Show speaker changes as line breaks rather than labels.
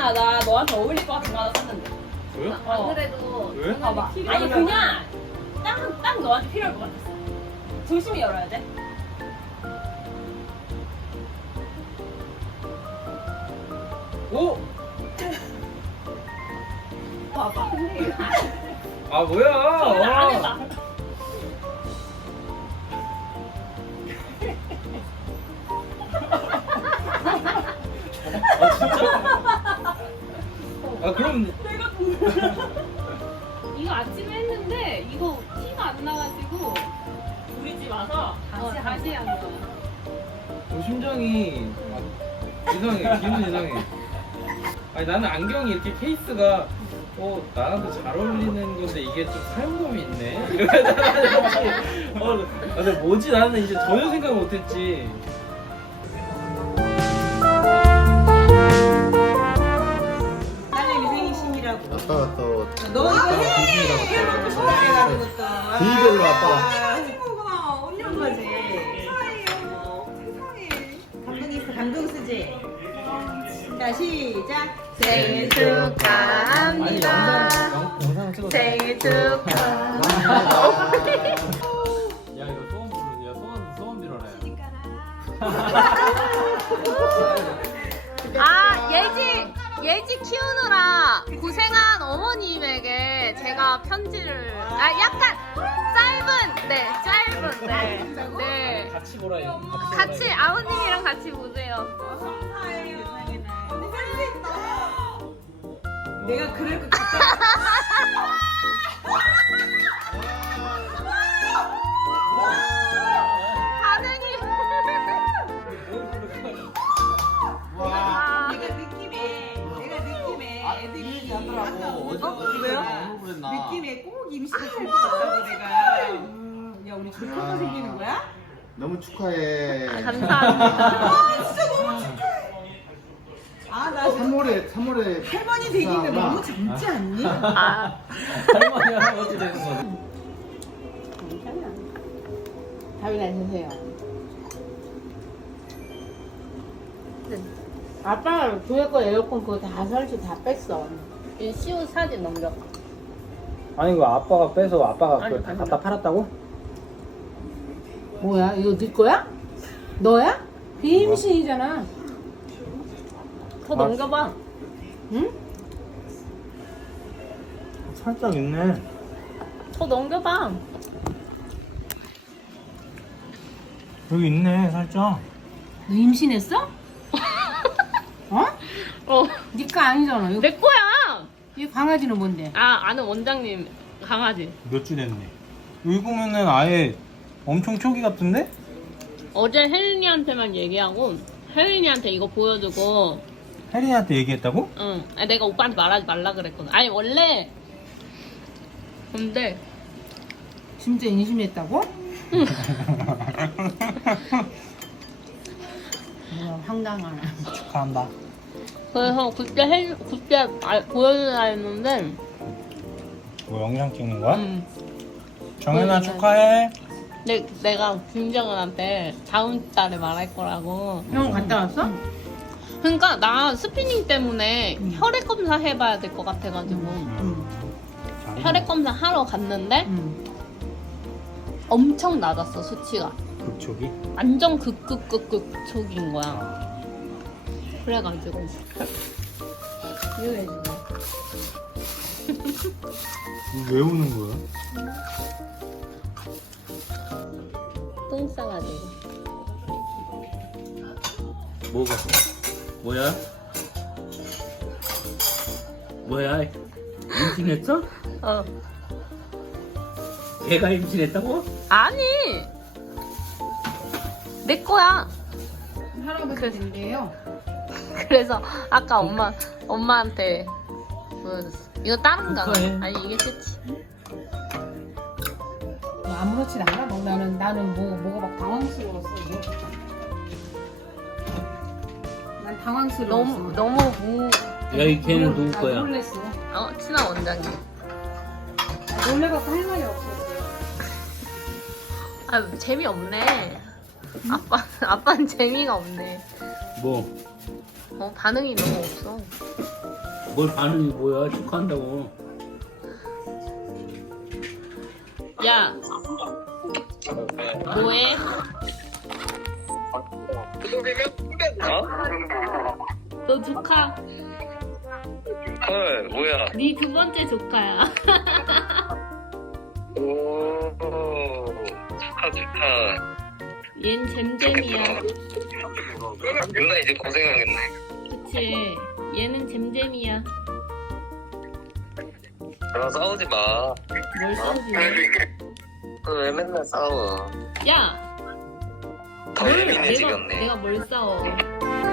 아니야, 나 너한테 어울릴 것 같은 거 하나 샀는데.
뭐야?
안 그래도 왜? 봐봐. 아니 그냥 딱 너한테 필요할 것 같았어. 조심히 열어야 돼.
오!
봐봐. 근데
아 뭐야?
안 해봐.
아 그럼
이거 아침에 했는데 이거 티가 안 나가지고
우리 집 와서
다시 한 거야.
심정이 이상해. 기분 이상해. 아니 나는 안경이 이렇게 케이스가 나랑도 잘 어울리는 건데 이게 좀 사용감이 있네. 이러면서 근데 뭐지 나는 이제 전혀 생각 못했지.
딸내미 생일신이라고.
아빠가 또
너 이거 해!
생일이라고
좋아해가지고 또.
그 이별로 아빠가
친구구나. 언니 엄마지. 사랑해요. 세상에. 감동 있어. 감동 쓰지? 자, 시작. 생일
아니 영상 찍어서.
생일 축하.
야 이거 소원 부르냐? 소원 빌어래.
예지 키우느라 고생한 어머님에게 제가 편지를 약간 짧은 네.
같이 보라 해.
같이 아버님이랑 같이 보세요.
내가 그럴 것 같아.
반응이 와.
내가 느낌에 애들이 아까
왜요?
느낌에 꼭 임신을 할 것 같다고 내가. 야 우리 조카가 생기는 거야?
너무 축하해.
감사합니다.
진짜 너무 축하해. 나
3월에
할머니 되기는 너무 젊지 않니?
할머니 할아버지 되는 거.
밥이나 드세요. 아빠가 교회 거 에어컨 그거 다 설치 다 뺐어.
이 시옷 사진 넘겨.
아니 이거 아빠가 빼서 아빠가
아니,
그걸
아니.
갖다 팔았다고?
뭐야? 이거 네 거야? 너야? 비임신이잖아.
더 넘겨봐.
응?
살짝 있네.
더 넘겨봐.
여기 있네 살짝.
너 임신했어? 어?
어,
네 거 아니잖아. 이거,
내 거야.
이 강아지는 뭔데?
아는 원장님 강아지.
몇 주 됐네. 여기 보면은 아예 엄청 초기 같은데?
어제 혜린이한테만 얘기하고 혜린이한테 이거 보여주고
혜린이한테 얘기했다고?
응. 내가 오빠한테 말하지 말라 그랬거든. 아니 원래 근데
진짜 임신했다고? 뭐야 황당하네.
축하한다.
그래서 그때 보여주라 했는데
뭐 영상 찍는 거야? 정현아
보여주라
축하해.
내가 김정은한테 다음 달에 말할 거라고.
형 갔다 왔어?
그러니까 나 스피닝 때문에
응.
혈액 검사 해봐야 될 것 같아가지고
응.
혈액 검사 하러 갔는데
응.
엄청 낮았어 수치가.
극초기?
완전 극극극극촉인 거야. 그래가지고
이거 해주고.
왜 우는 거야?
똥 싸가지고.
뭐가? 뭐야? 뭐야? 임신했어?
어.
걔가 임신했다고?
아니 내 거야.
할아버지 된대요.
그래서 아까 엄마한테 보여줬어. 이거 다른 거
축하해.
아니 이게 끝이.
아무렇지 않아. 뭐 나는 뭐가 막 당황스러웠어. 이게. 난 당황스러웠어.
너무
야, 이 걔는 누구 거야?
놀랬어.
친한 원장님.
놀래갖고 할 말이 없었어.
재미없네. 아빠는 재미가 없네.
뭐?
반응이 너무 없어.
뭘 반응이 뭐야? 축하한다고.
야, 뭐해? 너 조카.
헐, 뭐야?
네 두 번째 조카야.
오, 축하.
얜 잼잼이야.
누나 이제 고생하겠네.
그치? 얘는 잼잼이야.
너랑 싸우지 마.
뭘 싸우지?
왜 맨날 싸워?
야!
더 예민해지겠네.
내가 뭘 싸워?